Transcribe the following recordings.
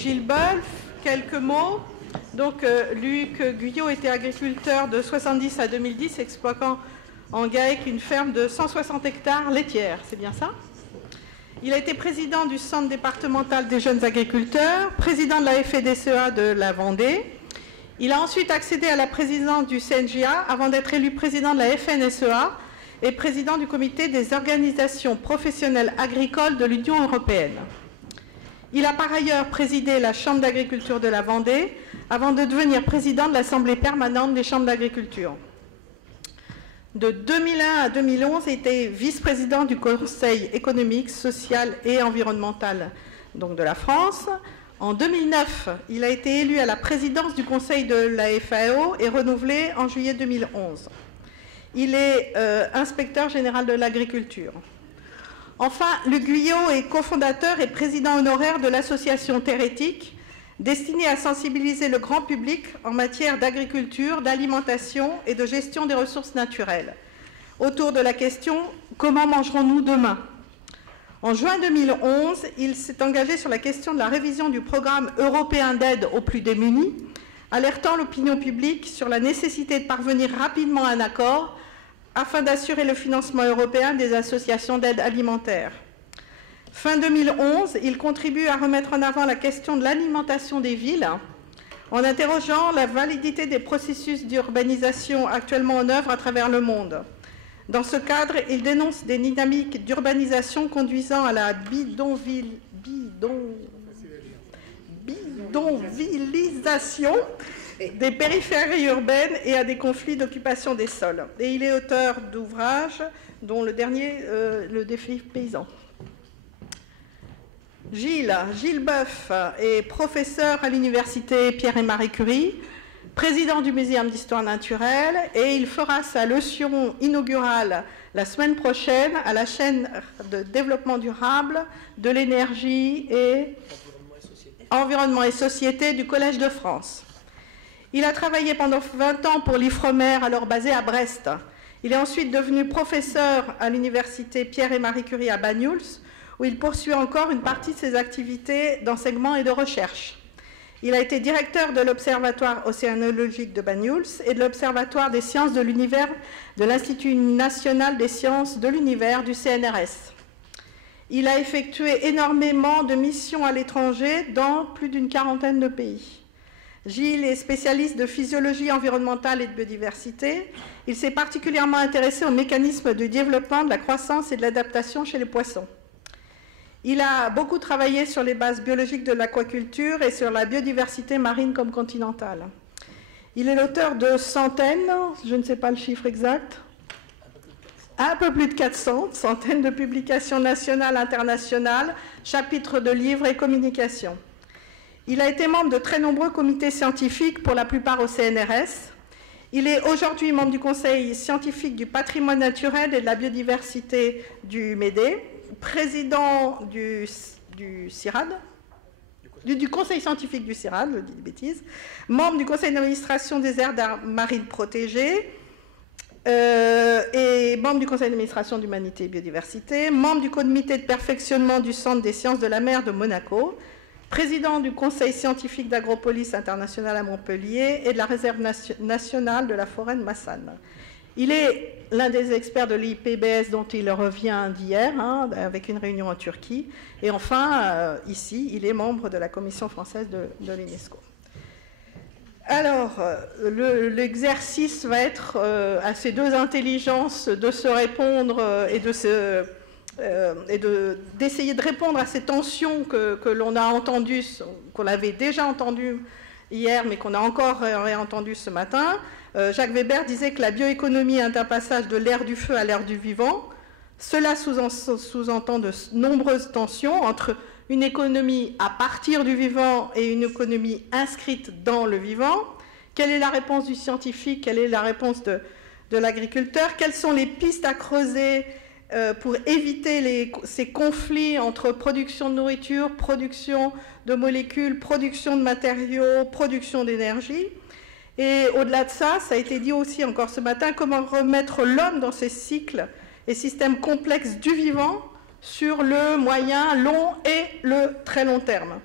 Gilles Boeuf, quelques mots. Donc, Luc Guyot était agriculteur de 70 à 2010, exploitant en GAEC une ferme de 160 hectares laitières. C'est bien ça? Il a été président du Centre départemental des jeunes agriculteurs, président de la FEDSEA de la Vendée. Il a ensuite accédé à la présidence du CNJA avant d'être élu président de la FNSEA et président du comité des organisations professionnelles agricoles de l'Union européenne. Il a par ailleurs présidé la Chambre d'agriculture de la Vendée avant de devenir président de l'Assemblée permanente des chambres d'agriculture. De 2001 à 2011, il était vice-président du Conseil économique, social et environnemental donc de la France. En 2009, il a été élu à la présidence du Conseil de la FAO et renouvelé en juillet 2011. Il est inspecteur général de l'agriculture. Enfin, Luc Guyot est cofondateur et président honoraire de l'association Terrétique, destinée à sensibiliser le grand public en matière d'agriculture, d'alimentation et de gestion des ressources naturelles, autour de la question « Comment mangerons-nous demain ?» En juin 2011, il s'est engagé sur la question de la révision du programme européen d'aide aux plus démunis, alertant l'opinion publique sur la nécessité de parvenir rapidement à un accord afin d'assurer le financement européen des associations d'aide alimentaire. Fin 2011, il contribue à remettre en avant la question de l'alimentation des villes en interrogeant la validité des processus d'urbanisation actuellement en œuvre à travers le monde. Dans ce cadre, il dénonce des dynamiques d'urbanisation conduisant à la bidonvillisation des périphéries urbaines et à des conflits d'occupation des sols. Et il est auteur d'ouvrages, dont le dernier, Le défi paysan. Gilles Boeuf est professeur à l'université Pierre et Marie Curie, président du Muséum d'histoire naturelle, et il fera sa leçon inaugurale la semaine prochaine à la chaîne de développement durable de l'énergie et environnement et société du Collège de France. Il a travaillé pendant 20 ans pour l'Ifremer, alors basé à Brest. Il est ensuite devenu professeur à l'université Pierre et Marie Curie à Banyuls, où il poursuit encore une partie de ses activités d'enseignement et de recherche. Il a été directeur de l'Observatoire océanologique de Banyuls et de l'Observatoire des sciences de l'univers de l'Institut national des sciences de l'univers du CNRS. Il a effectué énormément de missions à l'étranger dans plus d'une quarantaine de pays. Gilles est spécialiste de physiologie environnementale et de biodiversité. Il s'est particulièrement intéressé aux mécanismes de développement, de la croissance et de l'adaptation chez les poissons. Il a beaucoup travaillé sur les bases biologiques de l'aquaculture et sur la biodiversité marine comme continentale. Il est l'auteur de centaines, je ne sais pas le chiffre exact, un peu plus de 400, centaines de publications nationales, internationales, chapitres de livres et communications. Il a été membre de très nombreux comités scientifiques, pour la plupart au CNRS. Il est aujourd'hui membre du Conseil scientifique du patrimoine naturel et de la biodiversité du MEDE, président du CIRAD, du Conseil scientifique du CIRAD, je dis des bêtises, membre du Conseil d'administration des aires marines protégées, et membre du Conseil d'administration d'Humanité et Biodiversité, membre du comité de perfectionnement du Centre des sciences de la mer de Monaco, président du Conseil scientifique d'Agropolis International à Montpellier et de la Réserve nationale de la forêt de Massane. Il est l'un des experts de l'IPBES dont il revient d'hier, avec une réunion en Turquie. Et enfin, ici, il est membre de la Commission française de l'UNESCO. Alors, l'exercice va être à ces deux intelligences de se répondre et d'essayer de répondre à ces tensions que l'on a entendues, qu'on avait déjà entendues hier, mais qu'on a encore réentendues ce matin. Jacques Weber disait que la bioéconomie est un passage de l'ère du feu à l'ère du vivant. Cela sous-entend de nombreuses tensions entre une économie à partir du vivant et une économie inscrite dans le vivant. Quelle est la réponse du scientifique? Quelle est la réponse de l'agriculteur? Quelles sont les pistes à creuser pour éviter ces conflits entre production de nourriture, production de molécules, production de matériaux, production d'énergie? Et au-delà de ça, ça a été dit aussi encore ce matin, comment remettre l'homme dans ces cycles et systèmes complexes du vivant sur le moyen, long et le très long terme.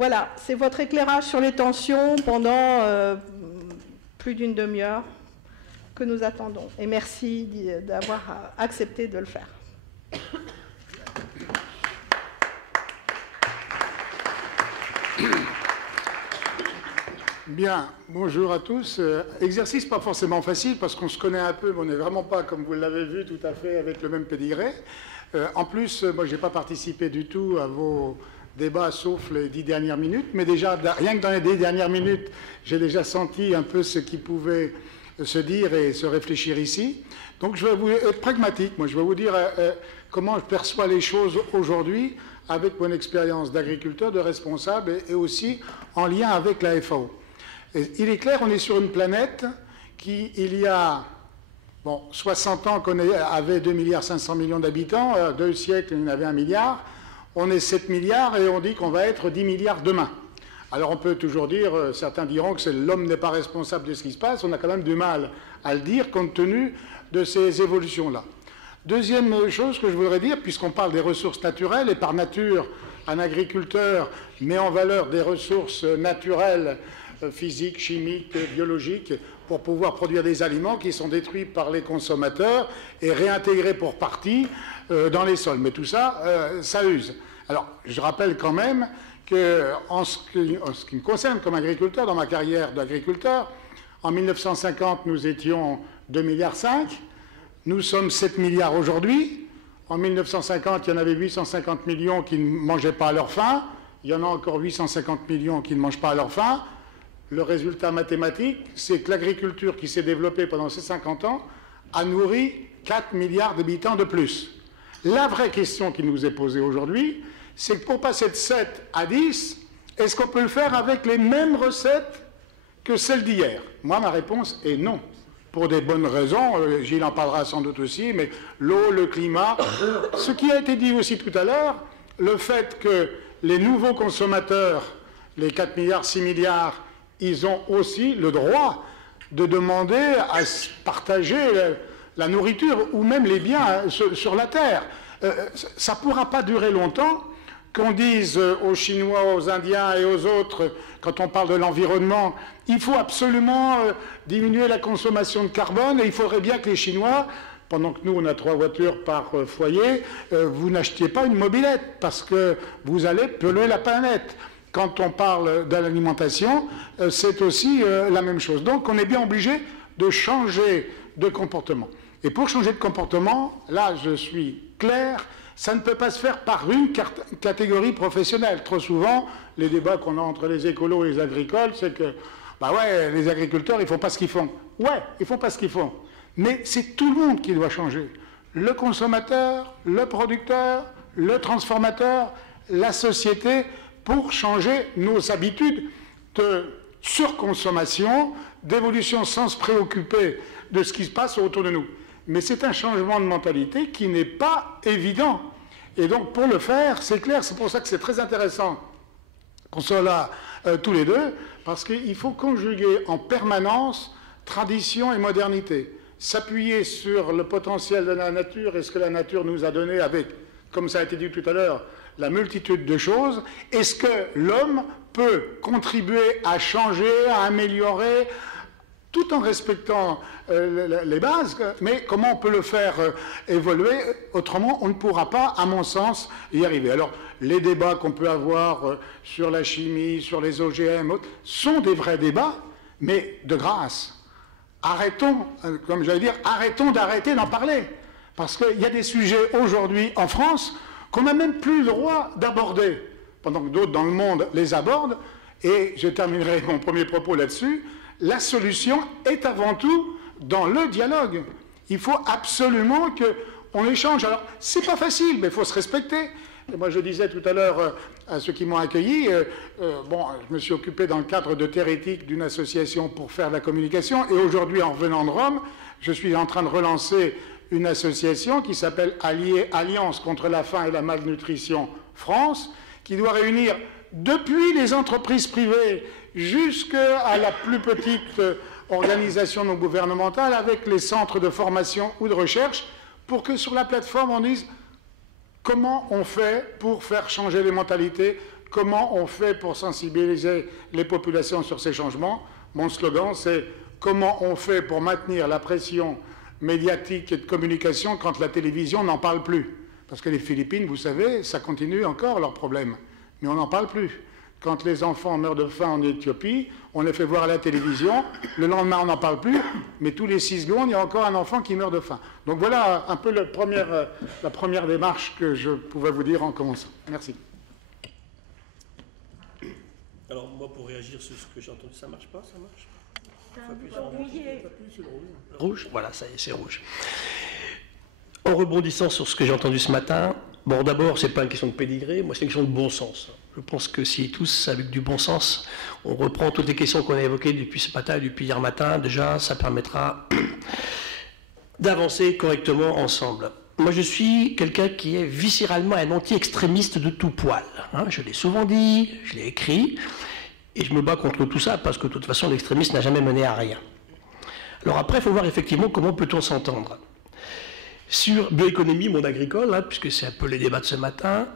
Voilà, c'est votre éclairage sur les tensions pendant plus d'une demi-heure que nous attendons. Et merci d'avoir accepté de le faire. Bien, bonjour à tous. Exercice pas forcément facile parce qu'on se connaît un peu, mais on n'est vraiment pas, comme vous l'avez vu, tout à fait avec le même pédigré. En plus, moi, je n'ai pas participé du tout à vos débats, sauf les 10 dernières minutes. Mais déjà, rien que dans les 10 dernières minutes, j'ai déjà senti un peu ce qui pouvait se dire et se réfléchir ici. Donc, je vais vous être pragmatique. Moi, je vais vous dire comment je perçois les choses aujourd'hui avec mon expérience d'agriculteur, de responsable et aussi en lien avec la FAO. Et il est clair, on est sur une planète qui, il y a 60 ans, qu'on avait 2,5 milliards d'habitants, 2 siècles, il y en avait 1 milliard, on est 7 milliards et on dit qu'on va être 10 milliards demain. Alors on peut toujours dire, certains diront que l'homme n'est pas responsable de ce qui se passe, on a quand même du mal à le dire compte tenu de ces évolutions-là. Deuxième chose que je voudrais dire, puisqu'on parle des ressources naturelles, et par nature, un agriculteur met en valeur des ressources naturelles, physiques, chimiques, biologiques, pour pouvoir produire des aliments qui sont détruits par les consommateurs et réintégrés pour partie dans les sols. Mais tout ça, ça use. Alors, je rappelle quand même qu'en ce qui me concerne comme agriculteur, dans ma carrière d'agriculteur, en 1950, nous étions 2,5 milliards. Nous sommes 7 milliards aujourd'hui. En 1950, il y en avait 850 millions qui ne mangeaient pas à leur faim. Il y en a encore 850 millions qui ne mangent pas à leur faim. Le résultat mathématique, c'est que l'agriculture qui s'est développée pendant ces 50 ans a nourri 4 milliards d'habitants de plus. La vraie question qui nous est posée aujourd'hui, c'est que pour passer de 7 à 10, est-ce qu'on peut le faire avec les mêmes recettes que celles d'hier? Moi, ma réponse est non. Pour des bonnes raisons, Gilles en parlera sans doute aussi, mais l'eau, le climat, ce qui a été dit aussi tout à l'heure, le fait que les nouveaux consommateurs, les 4 milliards, 6 milliards, ils ont aussi le droit de demander à partager la nourriture ou même les biens sur la terre. Ça ne pourra pas durer longtemps qu'on dise aux Chinois, aux Indiens et aux autres, quand on parle de l'environnement, il faut absolument diminuer la consommation de carbone et il faudrait bien que les Chinois, pendant que nous on a 3 voitures par foyer, vous n'achetiez pas une mobilette parce que vous allez polluer la planète. Quand on parle de l'alimentation, c'est aussi la même chose. Donc on est bien obligé de changer de comportement. Et pour changer de comportement, là je suis clair, ça ne peut pas se faire par une catégorie professionnelle. Trop souvent, les débats qu'on a entre les écolos et les agricoles, c'est que, bah ouais, les agriculteurs, ils ne font pas ce qu'ils font. Ouais, ils ne font pas ce qu'ils font. Mais c'est tout le monde qui doit changer. Le consommateur, le producteur, le transformateur, la société, pour changer nos habitudes de surconsommation, d'évolution sans se préoccuper de ce qui se passe autour de nous. Mais c'est un changement de mentalité qui n'est pas évident. Et donc, pour le faire, c'est clair, c'est pour ça que c'est très intéressant qu'on soit là tous les deux, parce qu'il faut conjuguer en permanence tradition et modernité. S'appuyer sur le potentiel de la nature et ce que la nature nous a donné avec, comme ça a été dit tout à l'heure, la multitude de choses. Est-ce que l'homme peut contribuer à changer, à améliorer, tout en respectant les bases, mais comment on peut le faire évoluer? Autrement, on ne pourra pas, à mon sens, y arriver. Alors, les débats qu'on peut avoir sur la chimie, sur les OGM, sont des vrais débats, mais de grâce. Arrêtons, comme j'allais dire, arrêtons d'arrêter d'en parler. Parce qu'il y a des sujets aujourd'hui en France qu'on n'a même plus le droit d'aborder, pendant que d'autres dans le monde les abordent. Et je terminerai mon premier propos là-dessus. La solution est avant tout dans le dialogue. Il faut absolument qu'on échange. Alors, c'est pas facile, mais il faut se respecter. Et moi, je disais tout à l'heure à ceux qui m'ont accueilli, je me suis occupé dans le cadre de Terre Éthique d'une association pour faire de la communication. Et aujourd'hui, en revenant de Rome, je suis en train de relancer une association qui s'appelle Alliance contre la faim et la malnutrition France, qui doit réunir depuis les entreprises privées jusqu'à la plus petite organisation non gouvernementale avec les centres de formation ou de recherche pour que sur la plateforme on dise comment on fait pour faire changer les mentalités, comment on fait pour sensibiliser les populations sur ces changements. Mon slogan, c'est comment on fait pour maintenir la pression médiatique et de communication quand la télévision n'en parle plus. Parce que les Philippines, vous savez, ça continue encore leur problème. Mais on n'en parle plus. Quand les enfants meurent de faim en Éthiopie, on les fait voir à la télévision, le lendemain on n'en parle plus, mais tous les 6 secondes, il y a encore un enfant qui meurt de faim. Donc voilà un peu la première démarche que je pouvais vous dire en commençant. Merci. Alors moi, pour réagir sur ce que j'ai entendu, ça marche pas, ça marche pas. Rouge, voilà, ça y est, c'est rouge. En rebondissant sur ce que j'ai entendu ce matin, bon, d'abord, c'est pas une question de pédigré, moi, c'est une question de bon sens. Je pense que si tous, avec du bon sens, on reprend toutes les questions qu'on a évoquées depuis ce matin et depuis hier matin, déjà, ça permettra d'avancer correctement ensemble. Moi, je suis quelqu'un qui est viscéralement un anti-extrémiste de tout poil. Hein, je l'ai souvent dit, je l'ai écrit, et je me bats contre tout ça, parce que de toute façon, l'extrémisme n'a jamais mené à rien. Alors après, il faut voir effectivement comment peut-on s'entendre. Sur bioéconomie, monde agricole, hein, puisque c'est un peu les débats de ce matin,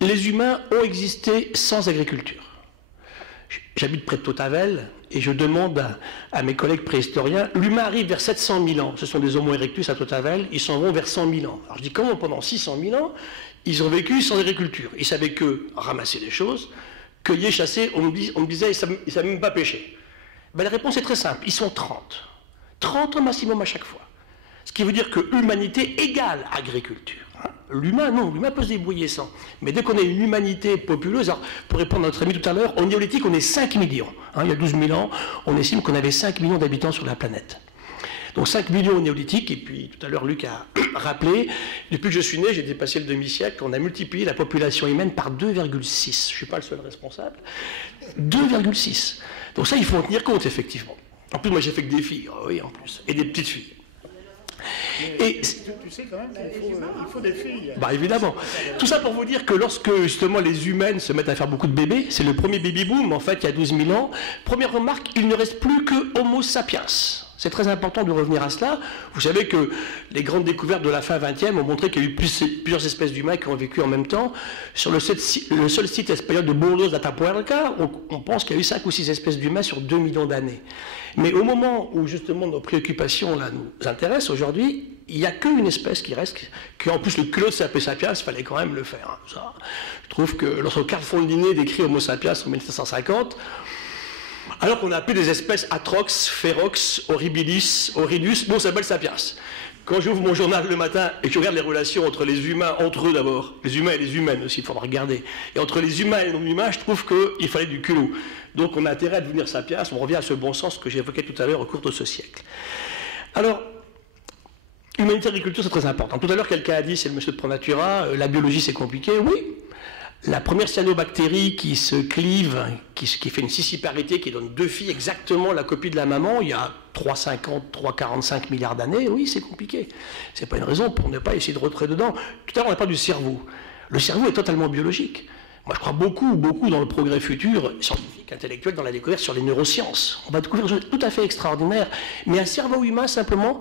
les humains ont existé sans agriculture. J'habite près de Tautavel et je demande à mes collègues préhistoriens, l'humain arrive vers 700 000 ans, ce sont des Homo erectus à Tautavel, ils s'en vont vers 100 000 ans. Alors je dis comment pendant 600 000 ans, ils ont vécu sans agriculture. Ils savaient que ramasser des choses, cueillir, chasser, on me disait, ils ne savaient même pas pêcher. Ben, la réponse est très simple, ils sont 30. 30 au maximum à chaque fois. Ce qui veut dire que humanité égale agriculture. L'humain, non, l'humain peut se débrouiller sans. Mais dès qu'on a une humanité populeuse, alors, pour répondre à notre ami tout à l'heure, au néolithique, on est 5 millions. Hein, il y a 12 000 ans, on estime qu'on avait 5 millions d'habitants sur la planète. Donc 5 millions au néolithique, et puis tout à l'heure Luc a rappelé, depuis que je suis né, j'ai dépassé le demi-siècle, on a multiplié la population humaine par 2,6. Je ne suis pas le seul responsable. 2,6. Donc ça, il faut en tenir compte, effectivement. En plus, moi j'ai fait que des filles, oui, en plus, et des petites filles. Et tu sais quand même qu'il faut des filles. Bah évidemment. Tout ça pour vous dire que lorsque justement les humaines se mettent à faire beaucoup de bébés, c'est le premier baby boom en fait il y a 12 000 ans. Première remarque, il ne reste plus que Homo sapiens. C'est très important de revenir à cela. Vous savez que les grandes découvertes de la fin 20e ont montré qu'il y a eu plusieurs espèces d'humains qui ont vécu en même temps. Sur le seul site espagnol de Burgos d'Atapuerca, on pense qu'il y a eu 5 ou 6 espèces d'humains sur 2 millions d'années. Mais au moment où justement nos préoccupations là, nous intéressent aujourd'hui, il n'y a qu'une espèce qui reste, qui en plus le culot de Sapiens sapiens, il fallait quand même le faire. Hein, ça. Je trouve que lorsque Carl von Linné décrit Homo sapiens en 1750, alors qu'on a appelé des espèces Atrox, Ferox, Horribilis, Horridus, bon, ça s'appelle Sapiens. Quand j'ouvre mon journal le matin et que je regarde les relations entre les humains, entre eux d'abord, les humains et les humaines aussi, il faudra regarder, et entre les humains et les non-humains, je trouve qu'il fallait du culot. Donc on a intérêt à devenir Sapiens, on revient à ce bon sens que j'évoquais tout à l'heure au cours de ce siècle. Alors, humanité et agriculture, c'est très important. Tout à l'heure, quelqu'un a dit, c'est le monsieur de Pronatura, la biologie c'est compliqué, oui. La première cyanobactérie qui se clive, qui fait une scissiparité, qui donne 2 filles exactement la copie de la maman, il y a 3,45 milliards d'années, oui, c'est compliqué. C'est pas une raison pour ne pas essayer de rentrer dedans. Tout à l'heure, on a parlé du cerveau. Le cerveau est totalement biologique. Moi, je crois beaucoup dans le progrès futur, scientifique, intellectuel, dans la découverte sur les neurosciences. On va découvrir des choses tout à fait extraordinaires. Mais un cerveau humain, simplement,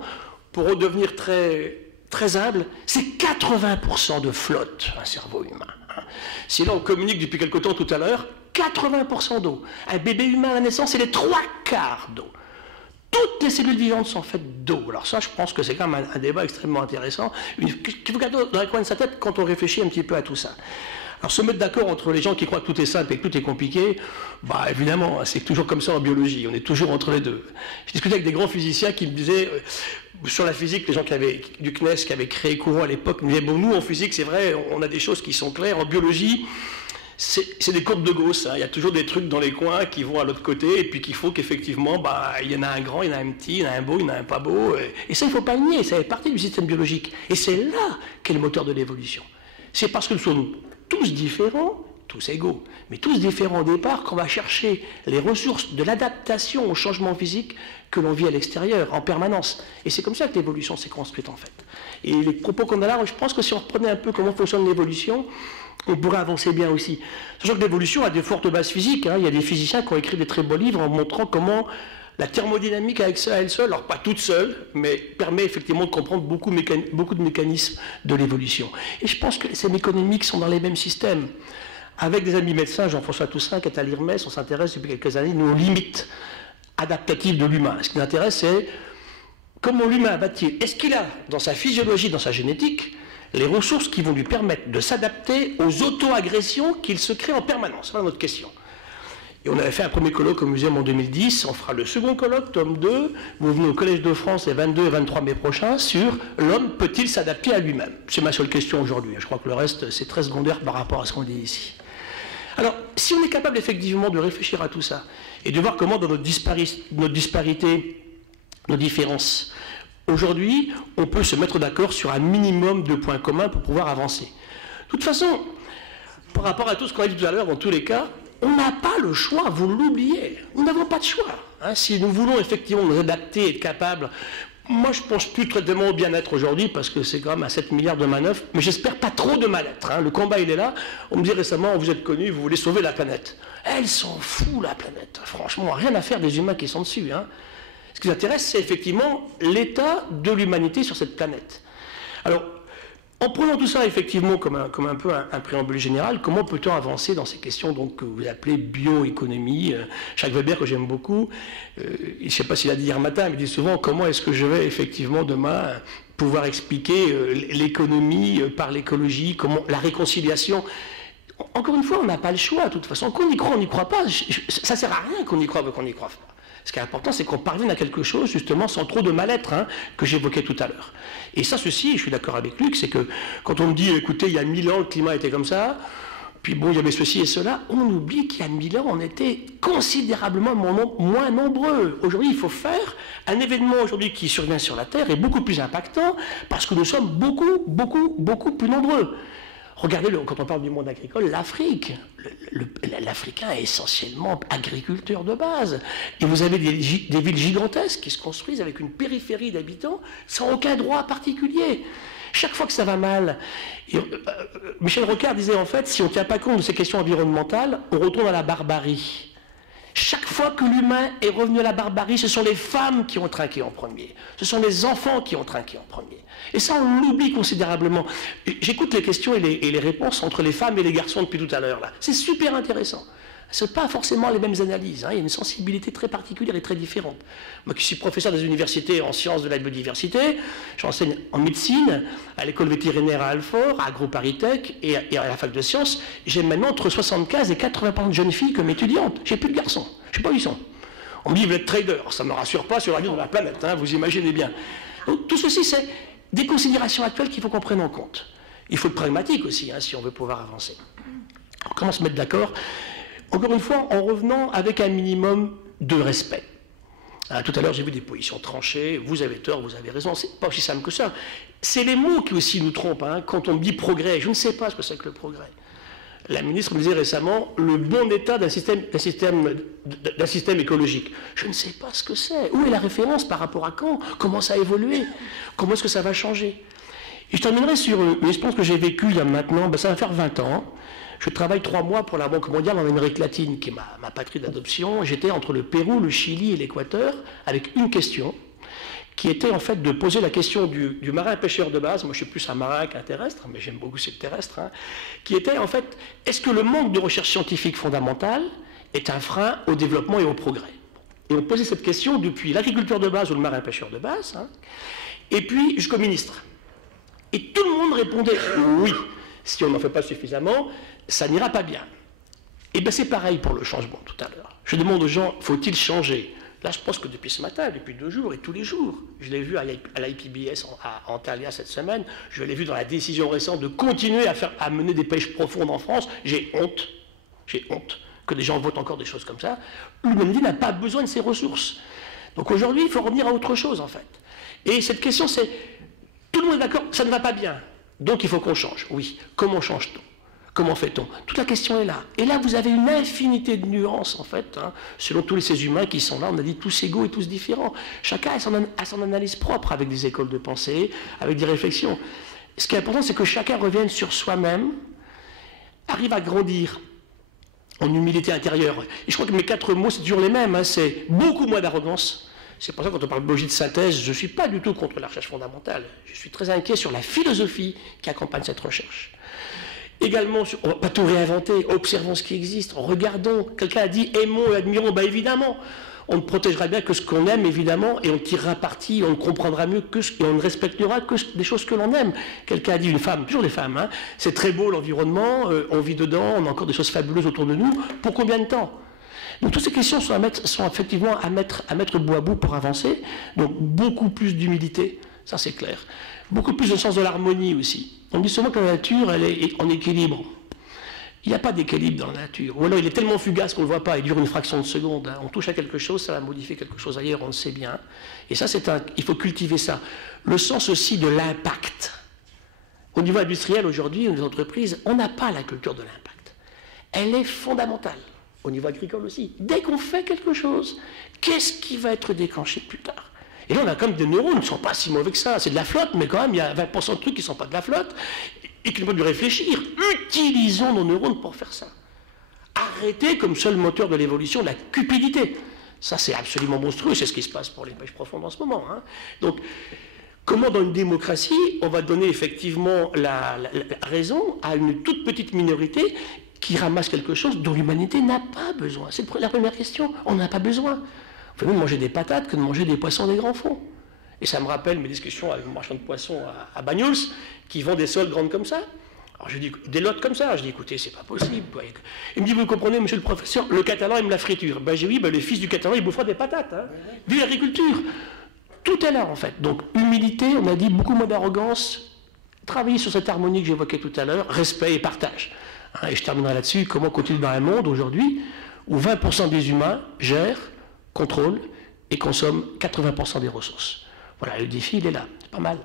pour redevenir très humble, c'est 80% de flotte, un cerveau humain. Si là on communique depuis quelque temps tout à l'heure, 80% d'eau. Un bébé humain à la naissance, c'est les 3/4 d'eau. Toutes les cellules vivantes sont faites d'eau. Alors ça, je pense que c'est quand même un débat extrêmement intéressant. Qu'il faut garder dans le coin de sa tête quand on réfléchit un petit peu à tout ça. Alors se mettre d'accord entre les gens qui croient que tout est simple et que tout est compliqué, bah évidemment, c'est toujours comme ça en biologie, on est toujours entre les deux. J'ai discuté avec des grands physiciens qui me disaient, sur la physique, les gens du CNES qui avaient créé courant à l'époque, me disaient, bon nous en physique c'est vrai, on a des choses qui sont claires, en biologie, c'est des courbes de Gauss, hein. Il y a toujours des trucs dans les coins qui vont à l'autre côté, et puis qu'il faut qu'effectivement, bah, il y en a un grand, il y en a un petit, il y en a un beau, il y en a un pas beau, et ça il ne faut pas le nier, ça fait partie du système biologique. Et c'est là qu'est le moteur de l'évolution. C'est parce que nous sommes tous différents, tous égaux, mais tous différents au départ, qu'on va chercher les ressources de l'adaptation au changement physique que l'on vit à l'extérieur, en permanence. Et c'est comme ça que l'évolution s'est construite, en fait. Et les propos qu'on a là, je pense que si on reprenait un peu comment fonctionne l'évolution, on pourrait avancer bien aussi. Sachant que l'évolution a des fortes bases physiques, hein. Il y a des physiciens qui ont écrit des très beaux livres en montrant comment la thermodynamique à elle seule, alors pas toute seule, mais permet effectivement de comprendre beaucoup de mécanismes de l'évolution. Et je pense que les systèmes économiques sont dans les mêmes systèmes. Avec des amis médecins, Jean-François Toussaint, qui est à l'IRMES, on s'intéresse depuis quelques années aux limites adaptatives de l'humain. Ce qui nous intéresse, c'est comment l'humain va-t-il, est-ce qu'il a dans sa physiologie, dans sa génétique, les ressources qui vont lui permettre de s'adapter aux auto-agressions qu'il se crée en permanence. Voilà notre question. Et on avait fait un premier colloque au muséum en 2010, on fera le second colloque, tome 2, vous venez au Collège de France les 22 et 23 mai prochains, sur l'homme peut-il s'adapter à lui-même. C'est ma seule question aujourd'hui, je crois que le reste c'est très secondaire par rapport à ce qu'on dit ici. Alors, si on est capable effectivement de réfléchir à tout ça, et de voir comment dans notre disparité, nos différences, aujourd'hui, on peut se mettre d'accord sur un minimum de points communs pour pouvoir avancer. De toute façon, par rapport à tout ce qu'on a dit tout à l'heure, dans tous les cas, on n'a pas le choix, vous l'oubliez. Nous n'avons pas de choix. Hein. Si nous voulons effectivement nous adapter et être capables, moi je pense plus traitement au bien-être aujourd'hui, parce que c'est quand même à 7 milliards de manœuvres, mais j'espère pas trop de mal-être. Hein. Le combat il est là. On me dit récemment, vous êtes connus, vous voulez sauver la planète. Elle s'en fout la planète. Franchement, rien à faire des humains qui sont dessus. Hein. Ce qui nous intéresse, c'est effectivement l'état de l'humanité sur cette planète. Alors, en prenant tout ça effectivement comme un peu un préambule général, comment peut-on avancer dans ces questions donc, que vous appelez bioéconomie? Jacques Weber, que j'aime beaucoup, je ne sais pas s'il a dit hier matin, mais il dit souvent comment est-ce que je vais effectivement demain pouvoir expliquer l'économie par l'écologie, comment la réconciliation. Encore une fois, on n'a pas le choix, de toute façon. Qu'on y croit, on n'y croit pas. Ça ne sert à rien qu'on y croit ou qu'on n'y croit pas. Ce qui est important, c'est qu'on parvienne à quelque chose, justement, sans trop de mal-être, hein, que j'évoquais tout à l'heure. Et ça, ceci, je suis d'accord avec Luc, c'est que quand on me dit, écoutez, il y a 1000 ans, le climat était comme ça, puis bon, il y avait ceci et cela, on oublie qu'il y a 1000 ans, on était considérablement moins nombreux. Aujourd'hui, il faut faire un événement aujourd'hui qui survient sur la Terre est beaucoup plus impactant, parce que nous sommes beaucoup plus nombreux. Regardez, quand on parle du monde agricole, l'Afrique. L'Africain est essentiellement agriculteur de base. Et vous avez des villes gigantesques qui se construisent avec une périphérie d'habitants sans aucun droit particulier. Chaque fois que ça va mal, Michel Rocard disait en fait, si on ne tient pas compte de ces questions environnementales, on retourne à la barbarie. Chaque fois que l'humain est revenu à la barbarie, ce sont les femmes qui ont trinqué en premier. Ce sont les enfants qui ont trinqué en premier. Et ça, on l'oublie considérablement. J'écoute les questions et les réponses entre les femmes et les garçons depuis tout à l'heure. C'est super intéressant. Ce ne sont pas forcément les mêmes analyses. Hein. Il y a une sensibilité très particulière et très différente. Moi qui suis professeur des universités en sciences de la biodiversité, j'enseigne en médecine, à l'école vétérinaire à Alfort, à AgroParisTech et à la fac de sciences. J'ai maintenant entre 75 et 80% de jeunes filles comme étudiantes. J'ai plus de garçons. Je ne sais pas où ils sont. On me dit, vous êtes trader. Ça ne me rassure pas sur la vie de la planète, hein, vous imaginez bien. Donc, tout ceci, c'est des considérations actuelles qu'il faut qu'on prenne en compte. Il faut être pragmatique aussi, hein, si on veut pouvoir avancer. Alors, comment se mettre d'accord ? Encore une fois, en revenant avec un minimum de respect. Tout à l'heure, j'ai vu des positions tranchées. Vous avez tort, vous avez raison. C'est pas aussi simple que ça. C'est les mots qui aussi nous trompent. Hein. Quand on me dit progrès, je ne sais pas ce que c'est que le progrès. La ministre me disait récemment le bon état d'un système écologique. Je ne sais pas ce que c'est. Où est la référence par rapport à quand? Comment ça a évolué? Comment est-ce que ça va changer? Et je terminerai sur une expérience que j'ai vécue il y a maintenant, ça va faire 20 ans. Je travaille 3 mois pour la Banque mondiale en Amérique latine, qui est ma patrie d'adoption. J'étais entre le Pérou, le Chili et l'Équateur, avec une question, qui était en fait de poser la question du marin pêcheur de base, moi je suis plus un marin qu'un terrestre, mais j'aime beaucoup ce terrestre, hein, qui était en fait, est-ce que le manque de recherche scientifique fondamentale est un frein au développement et au progrès? Et on posait cette question depuis l'agriculteur de base ou le marin pêcheur de base, hein, et puis jusqu'au ministre. Et tout le monde répondait oui, si on n'en fait pas suffisamment, ça n'ira pas bien. Et bien c'est pareil pour le changement tout à l'heure. Je demande aux gens, faut-il changer? Là, je pense que depuis ce matin, depuis 2 jours et tous les jours, je l'ai vu à l'IPBS à Antalya cette semaine, je l'ai vu dans la décision récente de continuer à mener des pêches profondes en France. J'ai honte que des gens votent encore des choses comme ça. L'humanité n'a pas besoin de ces ressources. Donc aujourd'hui, il faut revenir à autre chose en fait. Et cette question, c'est, tout le monde est d'accord, ça ne va pas bien, donc il faut qu'on change. Oui, comment change-t-on? Comment fait-on? Toute la question est là. Et là, vous avez une infinité de nuances, en fait, hein, selon tous ces humains qui sont là. On a dit tous égaux et tous différents. Chacun a son analyse propre, avec des écoles de pensée, avec des réflexions. Ce qui est important, c'est que chacun revienne sur soi-même, arrive à grandir en humilité intérieure. Et je crois que mes 4 mots, c'est toujours les mêmes. Hein, c'est beaucoup moins d'arrogance. C'est pour ça que quand on parle de biologie de synthèse, je ne suis pas du tout contre la recherche fondamentale. Je suis très inquiet sur la philosophie qui accompagne cette recherche. Également, on ne va pas tout réinventer, observons ce qui existe, regardons. Quelqu'un a dit aimons et admirons, ben évidemment. On ne protégera bien que ce qu'on aime, évidemment, et on tirera parti, on ne comprendra mieux que et on ne respectera que des choses que l'on aime. Quelqu'un a dit, une femme, toujours des femmes, hein, c'est très beau l'environnement, on vit dedans, on a encore des choses fabuleuses autour de nous. Pour combien de temps? Donc toutes ces questions sont effectivement à mettre bout à bout pour avancer. Donc beaucoup plus d'humilité, ça c'est clair. Beaucoup plus de sens de l'harmonie aussi. On dit souvent que la nature, elle est en équilibre. Il n'y a pas d'équilibre dans la nature. Ou alors il est tellement fugace qu'on ne le voit pas, il dure une fraction de seconde. Hein. On touche à quelque chose, ça va modifier quelque chose ailleurs, on le sait bien. Et ça, il faut cultiver ça. Le sens aussi de l'impact. Au niveau industriel, aujourd'hui, dans les entreprises, on n'a pas la culture de l'impact. Elle est fondamentale. Au niveau agricole aussi. Dès qu'on fait quelque chose, qu'est-ce qui va être déclenché plus tard? Et là, on a quand même des neurones qui ne sont pas si mauvais que ça. C'est de la flotte, mais quand même, il y a 20% de trucs qui ne sont pas de la flotte et qui n'ont pas dû réfléchir. Utilisons nos neurones pour faire ça. Arrêtez comme seul moteur de l'évolution la cupidité. Ça, c'est absolument monstrueux. C'est ce qui se passe pour les pêches profondes en ce moment. Hein. Donc, comment dans une démocratie, on va donner effectivement la raison à une toute petite minorité qui ramasse quelque chose dont l'humanité n'a pas besoin? C'est la première question. On n'a pas besoin. On fait mieux de manger des patates que de manger des poissons des grands fonds. Et ça me rappelle mes discussions avec un marchand de poissons à Bagnols, qui vend des sols grandes comme ça. Alors je dis, des lottes comme ça. Je dis, écoutez, c'est pas possible. Il me dit, vous comprenez, monsieur le professeur, le Catalan aime la friture. Ben j'ai dit, oui, le fils du Catalan, il bouffera des patates. Hein. Vive l'agriculture. Tout est là, en fait. Donc, humilité, on a dit, beaucoup moins d'arrogance. Travailler sur cette harmonie que j'évoquais tout à l'heure, respect et partage. Hein, et je terminerai là-dessus. Comment continuer dans un monde aujourd'hui où 20% des humains gèrent, contrôlent et consomment 80% des ressources. Voilà, le défi, il est là. C'est pas mal.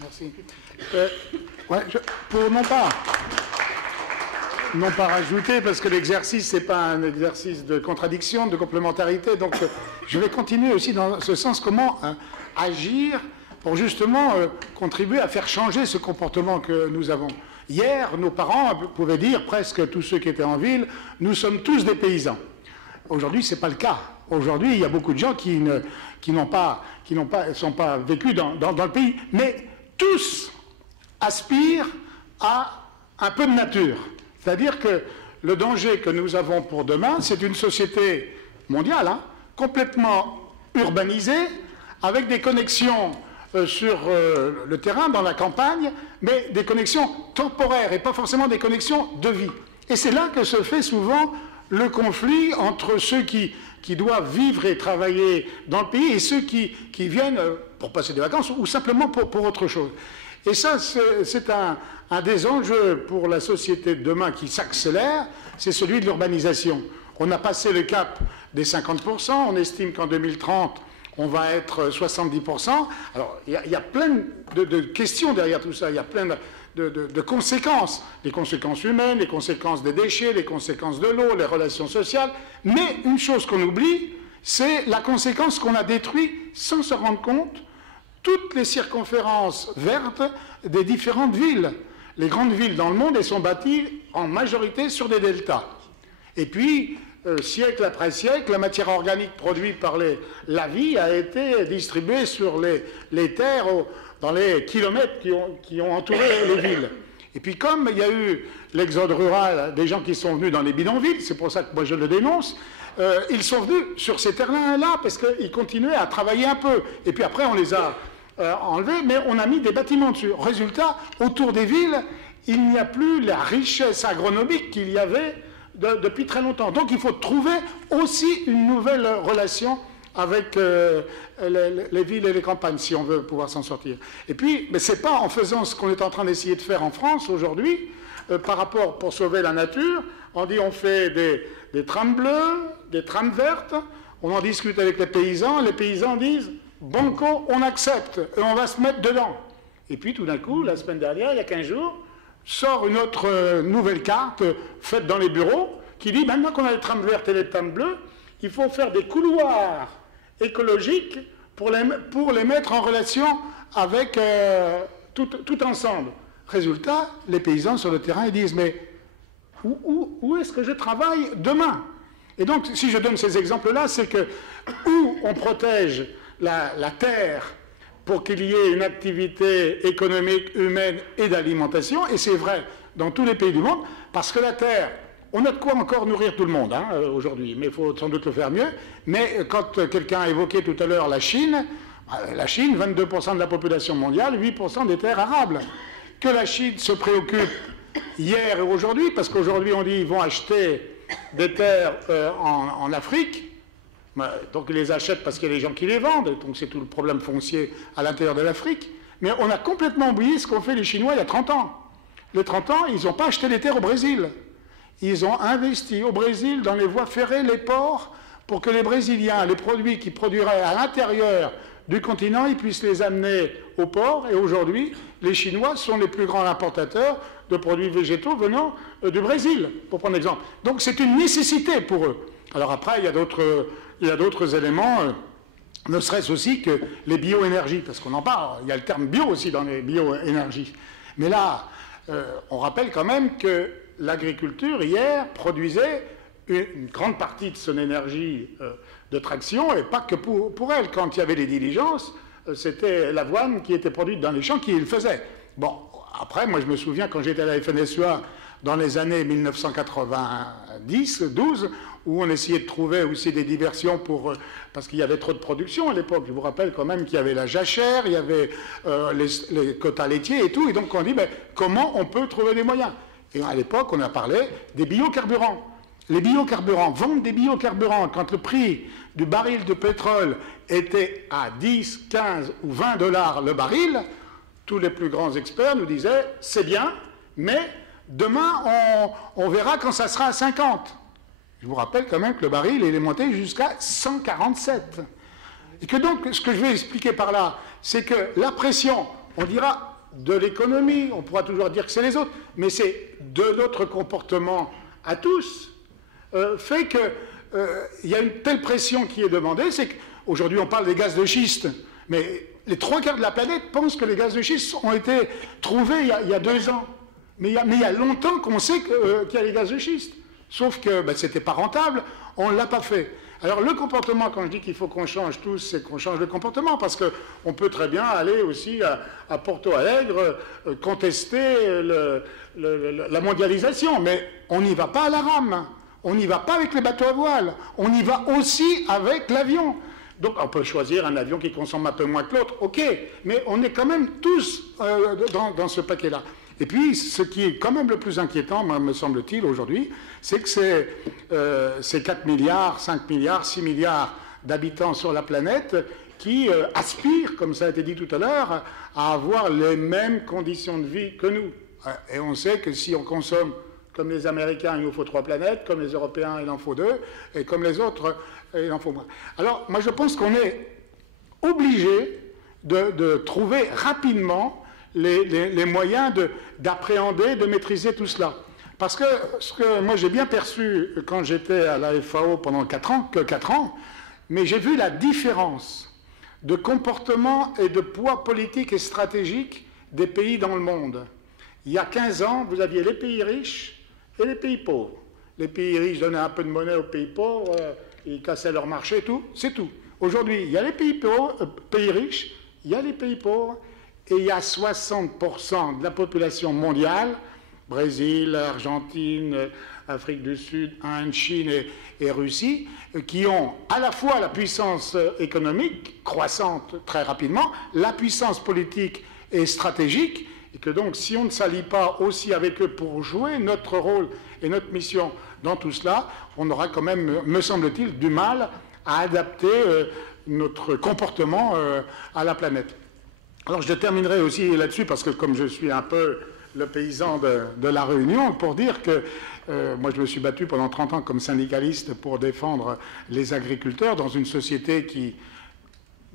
Merci. Pour non pas rajouter, parce que l'exercice, ce n'est pas un exercice de contradiction, de complémentarité, donc je vais continuer aussi dans ce sens, comment agir pour justement contribuer à faire changer ce comportement que nous avons. Hier, nos parents pouvaient dire, presque tous ceux qui étaient en ville, nous sommes tous des paysans. Aujourd'hui, ce n'est pas le cas. Aujourd'hui, il y a beaucoup de gens qui n'ont pas vécu dans le pays, mais tous aspirent à un peu de nature. C'est-à-dire que le danger que nous avons pour demain, c'est une société mondiale, hein, complètement urbanisée, avec des connexions sur le terrain, dans la campagne, mais des connexions temporaires et pas forcément des connexions de vie. Et c'est là que se fait souvent le conflit entre ceux qui doivent vivre et travailler dans le pays et ceux qui viennent pour passer des vacances ou simplement pour autre chose. Et ça, c'est un des enjeux pour la société de demain qui s'accélère, c'est celui de l'urbanisation. On a passé le cap des 50%, on estime qu'en 2030, on va être 70%. Alors, il y a plein de questions derrière tout ça, il y a plein de conséquences, les conséquences humaines, les conséquences des déchets, les conséquences de l'eau, les relations sociales. Mais une chose qu'on oublie, c'est la conséquence qu'on a détruit sans se rendre compte toutes les circonférences vertes des différentes villes. Les grandes villes dans le monde, elles sont bâties en majorité sur des deltas. Et puis, siècle après siècle, la matière organique produite par la vie a été distribuée sur les terres dans les kilomètres qui ont entouré les villes. Et puis comme il y a eu l'exode rural des gens qui sont venus dans les bidonvilles, c'est pour ça que moi je le dénonce, ils sont venus sur ces terrains-là parce qu'ils continuaient à travailler un peu. Et puis après on les a enlevés, mais on a mis des bâtiments dessus. Résultat, autour des villes, il n'y a plus la richesse agronomique qu'il y avait depuis très longtemps. Donc il faut trouver aussi une nouvelle relation avec les villes et les campagnes, si on veut pouvoir s'en sortir. Et puis, mais ce n'est pas en faisant ce qu'on est en train d'essayer de faire en France aujourd'hui, par rapport pour sauver la nature, on dit on fait des trames bleues, des trames vertes, on en discute avec les paysans disent banco, on accepte, et on va se mettre dedans. Et puis tout d'un coup, la semaine dernière, il y a 15 jours, sort une autre nouvelle carte faite dans les bureaux, qui dit maintenant qu'on a les trames vertes et les trames bleues, il faut faire des couloirs écologiques pour les mettre en relation avec tout ensemble. Résultat, les paysans sur le terrain ils disent mais où est-ce que je travaille demain? Et donc si je donne ces exemples-là, c'est que où on protège la terre pour qu'il y ait une activité économique, humaine et d'alimentation, et c'est vrai dans tous les pays du monde, parce que la terre, on a de quoi encore nourrir tout le monde aujourd'hui, mais il faut sans doute le faire mieux. Mais quand quelqu'un a évoqué tout à l'heure la Chine, 22% de la population mondiale, 8% des terres arables. Que la Chine se préoccupe hier et aujourd'hui, parce qu'aujourd'hui on dit qu'ils vont acheter des terres en Afrique, donc ils les achètent parce qu'il y a des gens qui les vendent, donc c'est tout le problème foncier à l'intérieur de l'Afrique. Mais on a complètement oublié ce qu'ont fait les Chinois il y a 30 ans. Les 30 ans, ils n'ont pas acheté les terres au Brésil. Ils ont investi au Brésil dans les voies ferrées, les ports, pour que les Brésiliens, les produits qu'ils produiraient à l'intérieur du continent, ils puissent les amener au port. Et aujourd'hui, les Chinois sont les plus grands importateurs de produits végétaux venant du Brésil, pour prendre l'exemple. Donc c'est une nécessité pour eux. Alors après, il y a d'autres éléments, ne serait-ce aussi que les bioénergies, parce qu'on en parle, il y a le terme bio aussi dans les bioénergies. Mais là, on rappelle quand même que l'agriculture, hier, produisait une grande partie de son énergie de traction, et pas que pour elle. Quand il y avait les diligences, c'était l'avoine qui était produite dans les champs qui le faisait. Bon, après, moi je me souviens quand j'étais à la FNSEA dans les années 1990-12, où on essayait de trouver aussi des diversions parce qu'il y avait trop de production à l'époque. Je vous rappelle quand même qu'il y avait la jachère, il y avait les quotas laitiers et tout, et donc on dit, ben, comment on peut trouver des moyens? Et à l'époque, on a parlé des biocarburants. Les biocarburants, vendre des biocarburants, quand le prix du baril de pétrole était à 10, 15 ou 20 $ le baril, tous les plus grands experts nous disaient, c'est bien, mais demain, on verra quand ça sera à 50. Je vous rappelle quand même que le baril, il est monté jusqu'à 147. Et que donc, ce que je vais expliquer par là, c'est que la pression, on dira de l'économie, on pourra toujours dire que c'est les autres, mais c'est de notre comportement à tous, fait qu'il y a une telle pression qui est demandée, c'est qu'aujourd'hui on parle des gaz de schiste, mais les 3/4 de la planète pensent que les gaz de schiste ont été trouvés il y a 2 ans. Mais il y a longtemps qu'on sait qu'il y a les gaz de schiste. Sauf que ce n'était pas rentable, on ne l'a pas fait. Alors le comportement, quand je dis qu'il faut qu'on change tous, c'est qu'on change le comportement, parce qu'on peut très bien aller aussi à Porto Alegre contester la mondialisation, mais on n'y va pas à la rame, on n'y va pas avec les bateaux à voile, on y va aussi avec l'avion. Donc on peut choisir un avion qui consomme un peu moins que l'autre, ok, mais on est quand même tous dans ce paquet-là. Et puis, ce qui est quand même le plus inquiétant, me semble-t-il, aujourd'hui, c'est que c'est 4 milliards, 5 milliards, 6 milliards d'habitants sur la planète qui aspirent, comme ça a été dit tout à l'heure, à avoir les mêmes conditions de vie que nous. Et on sait que si on consomme comme les Américains, il nous faut 3 planètes, comme les Européens, il en faut 2, et comme les autres, il en faut moins. Alors, moi, je pense qu'on est obligé de trouver rapidement les moyens d'appréhender, de maîtriser tout cela. Parce que ce que moi j'ai bien perçu quand j'étais à la FAO pendant 4 ans, mais j'ai vu la différence de comportement et de poids politique et stratégique des pays dans le monde. Il y a 15 ans, vous aviez les pays riches et les pays pauvres. Les pays riches donnaient un peu de monnaie aux pays pauvres, ils cassaient leur marché, tout, c'est tout. Aujourd'hui, il y a les pays riches, il y a les pays pauvres, et il y a 60% de la population mondiale, Brésil, Argentine, Afrique du Sud, Inde, Chine et Russie, qui ont à la fois la puissance économique, croissante très rapidement, la puissance politique et stratégique, et que donc si on ne s'allie pas aussi avec eux pour jouer notre rôle et notre mission dans tout cela, on aura quand même, me semble-t-il, du mal à adapter notre comportement à la planète. Alors je terminerai aussi là-dessus, parce que comme je suis un peu le paysan de la Réunion, pour dire que moi je me suis battu pendant 30 ans comme syndicaliste pour défendre les agriculteurs dans une société qui,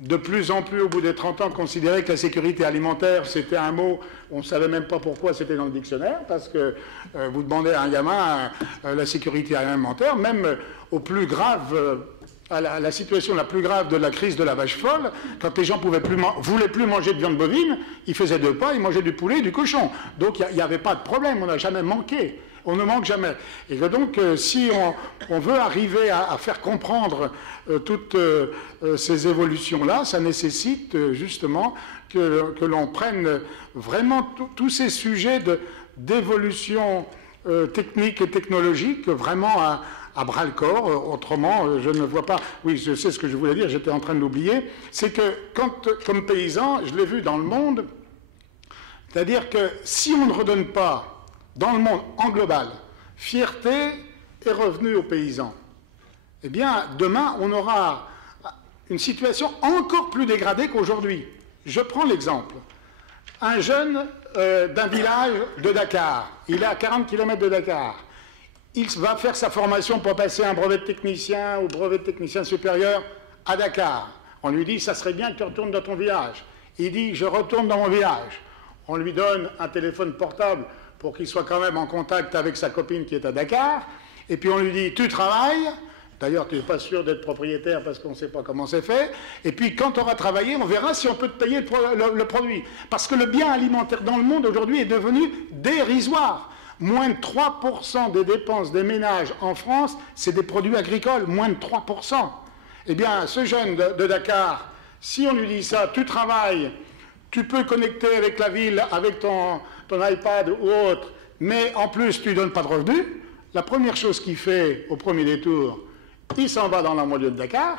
de plus en plus au bout des 30 ans, considérait que la sécurité alimentaire c'était un mot, on ne savait même pas pourquoi c'était dans le dictionnaire, parce que vous demandez à un gamin la sécurité alimentaire, même au plus grave... à la situation la plus grave de la crise de la vache folle, quand les gens voulaient plus manger de viande bovine, ils faisaient 2 pas, ils mangeaient du poulet et du cochon. Donc il n'y avait pas de problème, on n'a jamais manqué. on ne manque jamais. Et que donc, si on veut arriver à faire comprendre toutes ces évolutions-là, ça nécessite justement que l'on prenne vraiment tous ces sujets d'évolution technique et technologique vraiment à bras-le-corps. Autrement, je ne vois pas... Oui, je sais ce que je voulais dire, j'étais en train de l'oublier. C'est que, comme paysan, je l'ai vu dans le monde, c'est-à-dire que si on ne redonne pas, dans le monde en global, fierté et revenus aux paysans, eh bien, demain, on aura une situation encore plus dégradée qu'aujourd'hui. Je prends l'exemple. Un jeune d'un village de Dakar, il est à 40 km de Dakar, il va faire sa formation pour passer un brevet de technicien ou brevet de technicien supérieur à Dakar. On lui dit, ça serait bien que tu retournes dans ton village. Il dit, je retourne dans mon village. On lui donne un téléphone portable pour qu'il soit quand même en contact avec sa copine qui est à Dakar. Et puis on lui dit, tu travailles. D'ailleurs, tu n'es pas sûr d'être propriétaire parce qu'on ne sait pas comment c'est fait. Et puis, quand tu auras travaillé, on verra si on peut te payer le produit. Parce que le bien alimentaire dans le monde aujourd'hui est devenu dérisoire. Moins de 3% des dépenses des ménages en France, c'est des produits agricoles. Moins de 3%. Eh bien, ce jeune de Dakar, si on lui dit ça, tu travailles, tu peux connecter avec la ville, avec ton iPad ou autre, mais en plus, tu ne donnes pas de revenus, la première chose qu'il fait au premier détour, il s'en va dans la banlieue de Dakar,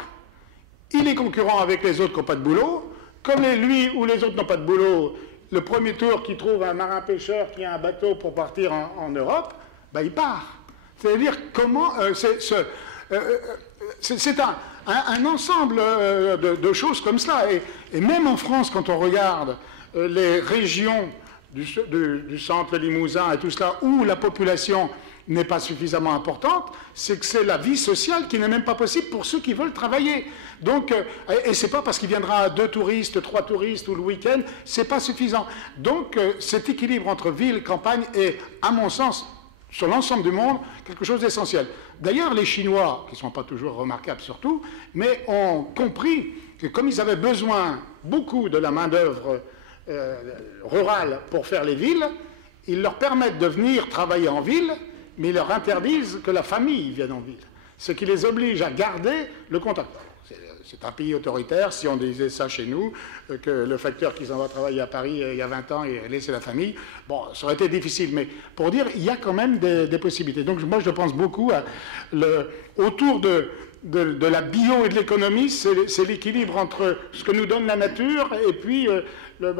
il est concurrent avec les autres qui n'ont pas de boulot, comme lui ou les autres n'ont pas de boulot, le premier tour qu'il trouve un marin-pêcheur qui a un bateau pour partir en Europe, ben il part. C'est-à-dire comment... c'est un ensemble de choses comme cela. Et même en France, quand on regarde les régions du centre, le Limousin et tout cela, où la population n'est pas suffisamment importante, c'est que c'est la vie sociale qui n'est même pas possible pour ceux qui veulent travailler. Donc, et c'est pas parce qu'il viendra 2 touristes, 3 touristes ou le week-end, c'est pas suffisant. Donc, cet équilibre entre ville et campagne est, à mon sens, sur l'ensemble du monde, quelque chose d'essentiel. D'ailleurs, les Chinois, qui ne sont pas toujours remarquables surtout, mais ont compris que comme ils avaient besoin beaucoup de la main-d'œuvre rurale pour faire les villes, ils leur permettent de venir travailler en ville, mais ils leur interdisent que la famille vienne en ville. Ce qui les oblige à garder le contact. C'est un pays autoritaire. Si on disait ça chez nous, que le facteur qui s'en va travailler à Paris il y a 20 ans et laisser la famille, bon, ça aurait été difficile. Mais pour dire, il y a quand même des possibilités. Donc moi, je pense beaucoup autour de la bio et de l'économie, c'est l'équilibre entre ce que nous donne la nature et puis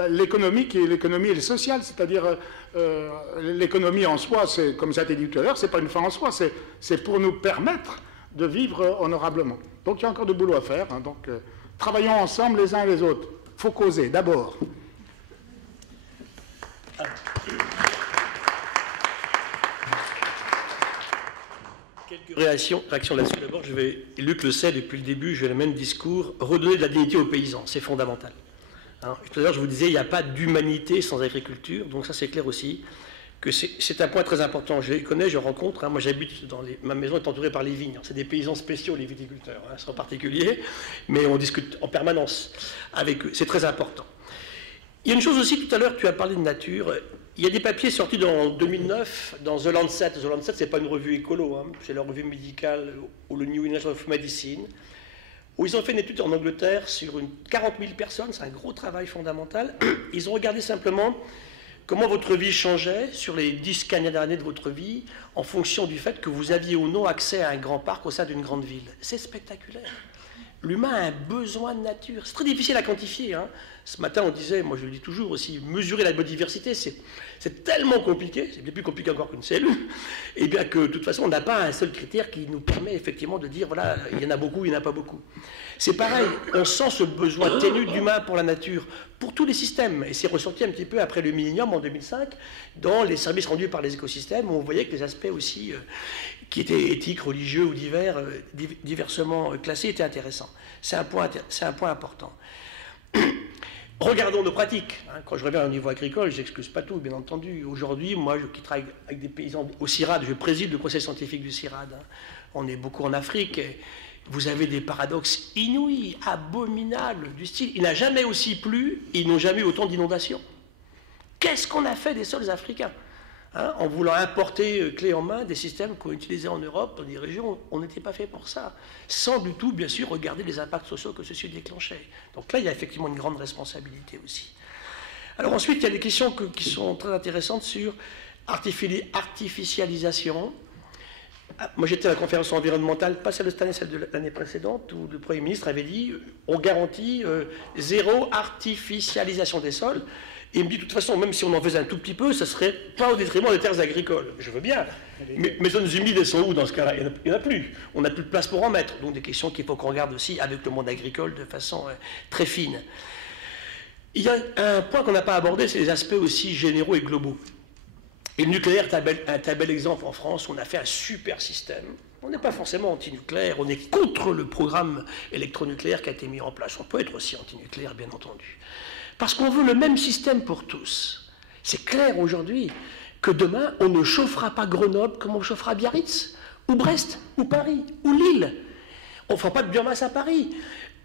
l'économie et le social. C'est-à-dire l'économie en soi, c'est, comme ça a été dit tout à l'heure, c'est pas une fin en soi, c'est pour nous permettre de vivre honorablement. Donc il y a encore du boulot à faire. Hein, donc travaillons ensemble les uns les autres. Il faut causer d'abord. Quelques réactions là-dessus. D'abord, Luc le sait depuis le début, j'ai le même discours, redonner de la dignité aux paysans, c'est fondamental. Hein, tout à l'heure, je vous disais, il n'y a pas d'humanité sans agriculture, donc ça c'est clair aussi, que c'est un point très important. Je les connais, je rencontre, hein, moi j'habite, ma maison est entourée par les vignes, c'est des paysans spéciaux, les viticulteurs, hein, c'est en particulier, mais on discute en permanence avec eux, c'est très important. Il y a une chose aussi, tout à l'heure, tu as parlé de nature. Il y a des papiers sortis en 2009 dans The Lancet. The Lancet, ce n'est pas une revue écolo, hein, c'est la revue médicale ou le New England of Medicine, où ils ont fait une étude en Angleterre sur 40 000 personnes. C'est un gros travail fondamental. Ils ont regardé simplement comment votre vie changeait sur les 10-15 dernières années de votre vie en fonction du fait que vous aviez ou non accès à un grand parc au sein d'une grande ville. C'est spectaculaire. L'humain a un besoin de nature. C'est très difficile à quantifier. Hein. Ce matin, on disait, moi je le dis toujours aussi, mesurer la biodiversité, c'est tellement compliqué, c'est bien plus compliqué encore qu'une cellule, et bien que de toute façon, on n'a pas un seul critère qui nous permet effectivement de dire, voilà, il y en a beaucoup, il n'y en a pas beaucoup. C'est pareil, on sent ce besoin ténu d'humain pour la nature, pour tous les systèmes, et c'est ressorti un petit peu après le millénium en 2005, dans les services rendus par les écosystèmes, où on voyait que les aspects aussi qui étaient éthiques, religieux ou diversement classés étaient intéressants. C'est un point important. Regardons nos pratiques. Quand je reviens au niveau agricole, je n'excuse pas tout, bien entendu. Aujourd'hui, moi, qui travaille avec des paysans au CIRAD, je préside le conseil scientifique du CIRAD. On est beaucoup en Afrique. Et vous avez des paradoxes inouïs, abominables, du style. Il n'a jamais aussi plu, ils n'ont jamais eu autant d'inondations. Qu'est-ce qu'on a fait des sols africains? hein, en voulant importer clé en main des systèmes qu'on utilisait en Europe, dans des régions où on n'était pas fait pour ça, sans du tout, bien sûr, regarder les impacts sociaux que ceci déclenchait. Donc là, il y a effectivement une grande responsabilité aussi. Alors ensuite, il y a des questions qui sont très intéressantes sur artificialisation. Moi, j'étais à la conférence environnementale, pas celle de cette année, celle de l'année précédente, où le Premier ministre avait dit on garantit zéro artificialisation des sols. Et il me dit, de toute façon, même si on en faisait un tout petit peu, ça ne serait pas au détriment des terres agricoles. Je veux bien. Mais mes zones humides, elles sont où dans ce cas-là? Il n'y en a plus. On n'a plus de place pour en mettre. Donc des questions qu'il faut qu'on regarde aussi avec le monde agricole de façon très fine. Il y a un point qu'on n'a pas abordé, c'est les aspects aussi généraux et globaux. Et le nucléaire est un bel exemple en France. On a fait un super système. On n'est pas forcément anti-nucléaire, on est contre le programme électronucléaire qui a été mis en place. On peut être aussi anti-nucléaire, bien entendu. Parce qu'on veut le même système pour tous. C'est clair aujourd'hui que demain, on ne chauffera pas Grenoble comme on chauffera Biarritz, ou Brest, ou Paris, ou Lille. On ne fera pas de biomasse à Paris.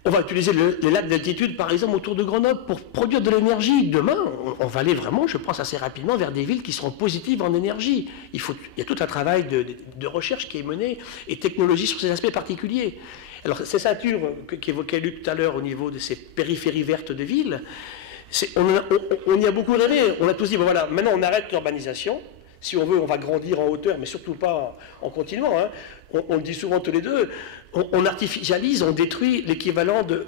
On va utiliser les lacs d'altitude, par exemple, autour de Grenoble pour produire de l'énergie. Demain, on va aller vraiment, je pense, assez rapidement vers des villes qui seront positives en énergie. Il y a tout un travail de recherche qui est mené et technologie sur ces aspects particuliers. Alors, ces ceintures qu'évoquait Luc tout à l'heure au niveau de ces périphéries vertes de villes, on y a beaucoup rêvé. On a tous dit, bon, voilà, maintenant on arrête l'urbanisation. Si on veut, on va grandir en hauteur, mais surtout pas en continuant. Hein. On le dit souvent tous les deux, on artificialise, on détruit l'équivalent de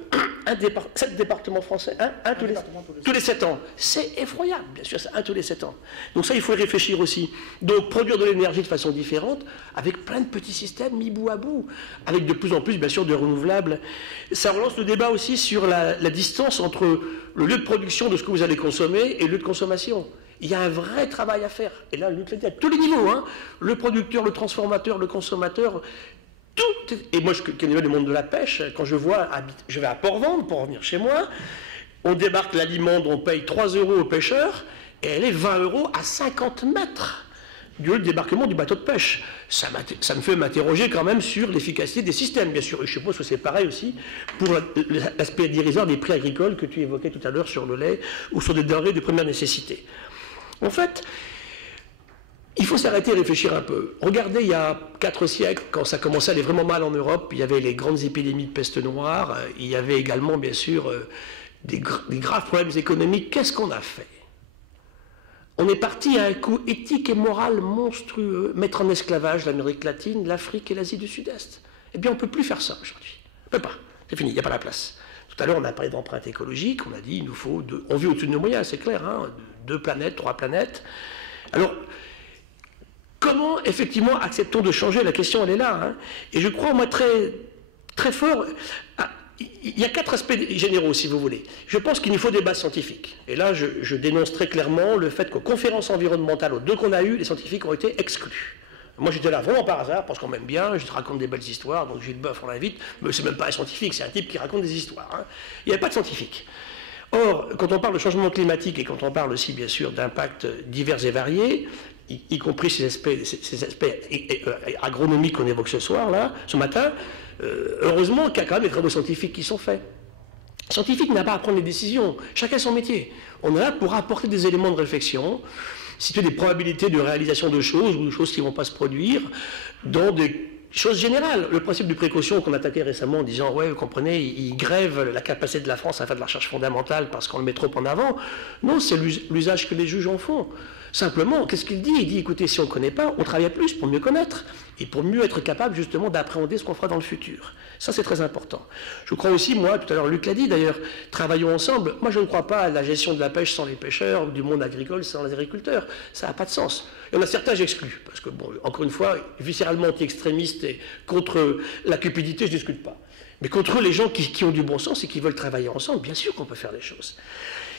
7 départements français, tous les 7 ans. C'est effroyable, bien sûr, c'est un tous les 7 ans. Donc ça, il faut y réfléchir aussi. Donc produire de l'énergie de façon différente, avec plein de petits systèmes mis bout à bout, avec de plus en plus, bien sûr, de renouvelables. Ça relance le débat aussi sur la distance entre le lieu de production de ce que vous allez consommer et le lieu de consommation. Il y a un vrai travail à faire. Et là, le nucléaire, à tous les niveaux, hein, le producteur, le transformateur, le consommateur, tout. Et moi, qui est au monde de la pêche, quand je vais à Port-Vendre pour revenir chez moi, on débarque l'aliment dont on paye 3 € au pêcheur, et elle est 20 € à 50 mètres du lieu de débarquement du bateau de pêche. Ça me fait m'interroger quand même sur l'efficacité des systèmes, bien sûr. Et je suppose que c'est pareil aussi pour l'aspect dérisoire des prix agricoles que tu évoquais tout à l'heure sur le lait ou sur des denrées de première nécessité. En fait, il faut s'arrêter et réfléchir un peu. Regardez, il y a 4 siècles, quand ça commençait à aller vraiment mal en Europe, il y avait les grandes épidémies de peste noire, il y avait également, bien sûr, des graves problèmes économiques. Qu'est-ce qu'on a fait? On est parti à un coup éthique et moral monstrueux, mettre en esclavage l'Amérique latine, l'Afrique et l'Asie du Sud-Est. Eh bien, on ne peut plus faire ça aujourd'hui. On ne peut pas. C'est fini, il n'y a pas la place. Tout à l'heure, on a parlé d'empreinte écologique, on a dit il nous faut, on vit au-dessus de nos moyens, c'est clair, hein, 2 planètes, 3 planètes. Alors, comment, effectivement, acceptons de changer? La question, elle est là. Hein. Et je crois, moi, très, très fort, il y a 4 aspects généraux, si vous voulez. Je pense qu'il nous faut des bases scientifiques. Et là, je dénonce très clairement le fait qu'aux conférences environnementales, aux 2 qu'on a eues, les scientifiques ont été exclus. Moi, j'étais là vraiment par hasard, parce qu'on m'aime bien, je te raconte des belles histoires, donc Gilles Boeuf, on l'invite, mais c'est même pas un scientifique, c'est un type qui raconte des histoires. Hein. Il n'y avait pas de scientifique. Or, quand on parle de changement climatique et quand on parle aussi, bien sûr, d'impacts divers et variés, y compris ces aspects agronomiques qu'on évoque ce matin, heureusement qu'il y a quand même des travaux scientifiques qui sont faits. Le scientifique n'a pas à prendre les décisions, chacun son métier. On est là pour apporter des éléments de réflexion, situer des probabilités de réalisation de choses ou de choses qui ne vont pas se produire dans des choses générales. Le principe de précaution qu'on attaquait récemment en disant « ouais, vous comprenez, il grève la capacité de la France à faire de la recherche fondamentale parce qu'on le met trop en avant ». Non, c'est l'usage que les juges en font. Simplement, qu'est-ce qu'il dit? Il dit « écoutez, si on ne connaît pas, on travaille plus pour mieux connaître et pour mieux être capable justement d'appréhender ce qu'on fera dans le futur ». Ça, c'est très important. Je crois aussi, moi, tout à l'heure, Luc l'a dit d'ailleurs, travaillons ensemble. Moi, je ne crois pas à la gestion de la pêche sans les pêcheurs, ou du monde agricole sans les agriculteurs. Ça n'a pas de sens. Il y en a certains, j'exclus. Parce que, bon, encore une fois, viscéralement anti-extrémiste et contre la cupidité, je ne discute pas. Mais contre les gens qui ont du bon sens et qui veulent travailler ensemble, bien sûr qu'on peut faire des choses.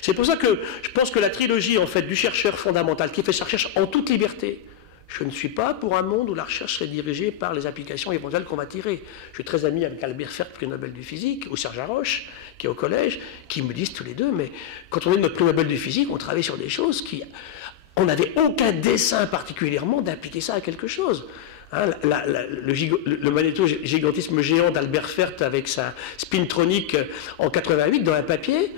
C'est pour ça que je pense que la trilogie, en fait, du chercheur fondamental qui fait sa recherche en toute liberté. Je ne suis pas pour un monde où la recherche serait dirigée par les applications éventuelles qu'on va tirer. Je suis très ami avec Albert Ferk, prix Nobel de physique, ou Serge Haroche, qui est au collège, qui me disent tous les deux, mais quand on est notre prix Nobel de physique, on travaille sur des choses qui... On n'avait aucun dessein particulièrement d'appliquer ça à quelque chose. Hein, le magnéto-gigantisme géant d'Albert Ferk avec sa spintronique en 88 dans un papier,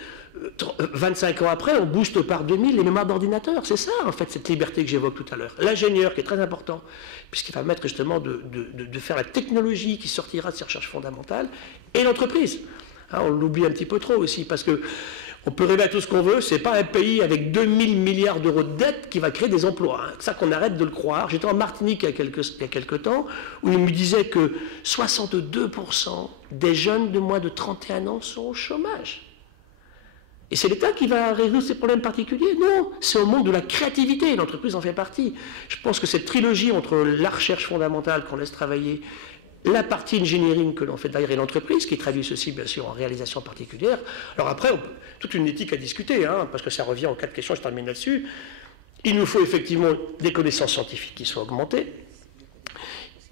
25 ans après, on booste par 2000 les mémoires d'ordinateur. C'est ça, en fait, cette liberté que j'évoque tout à l'heure. L'ingénieur, qui est très important, puisqu'il va permettre justement de faire la technologie qui sortira de ces recherches fondamentales, et l'entreprise. Hein, on l'oublie un petit peu trop aussi, parce que on peut rêver à tout ce qu'on veut, c'est pas un pays avec 2000 milliards d'euros de dette qui va créer des emplois. Hein. C'est ça qu'on arrête de le croire. J'étais en Martinique il y a quelques temps, où il me disait que 62% des jeunes de moins de 31 ans sont au chômage. Et c'est l'État qui va résoudre ces problèmes particuliers? Non, c'est au monde de la créativité, l'entreprise en fait partie. Je pense que cette trilogie entre la recherche fondamentale qu'on laisse travailler, la partie engineering que l'on fait derrière et l'entreprise, qui traduit ceci bien sûr en réalisation particulière. Alors après, toute une éthique à discuter, hein, parce que ça revient aux 4 questions, je termine là-dessus. Il nous faut effectivement des connaissances scientifiques qui soient augmentées.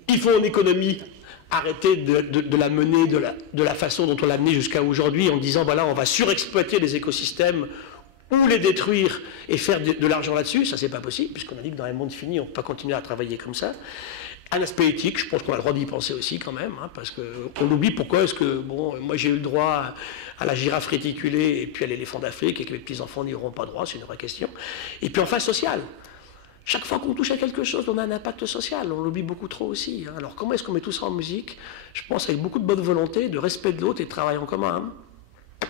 Il faut en économie arrêter de la mener de la façon dont on l'a menée jusqu'à aujourd'hui, en disant voilà, on va surexploiter les écosystèmes ou les détruire et faire de l'argent là-dessus. Ça, c'est pas possible, puisqu'on a dit que dans un monde fini, on ne peut pas continuer à travailler comme ça. Un aspect éthique, je pense qu'on a le droit d'y penser aussi quand même, hein, parce qu'on oublie pourquoi est-ce que, bon, moi j'ai eu le droit à la girafe réticulée et puis à l'éléphant d'Afrique et que mes petits-enfants n'y auront pas droit, c'est une vraie question. Et puis enfin social. Chaque fois qu'on touche à quelque chose, on a un impact social, on l'oublie beaucoup trop aussi. Hein. Alors comment est-ce qu'on met tout ça en musique? Je pense avec beaucoup de bonne volonté, de respect de l'autre et de travail en commun. Hein.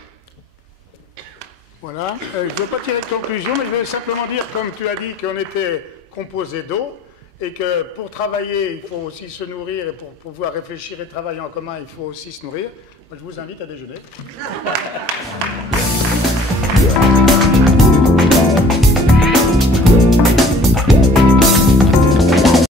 Voilà, je ne veux pas tirer de conclusion, mais je veux simplement dire, comme tu as dit, qu'on était composé d'eau, et que pour travailler, il faut aussi se nourrir, et pour pouvoir réfléchir et travailler en commun, il faut aussi se nourrir. Moi, je vous invite à déjeuner.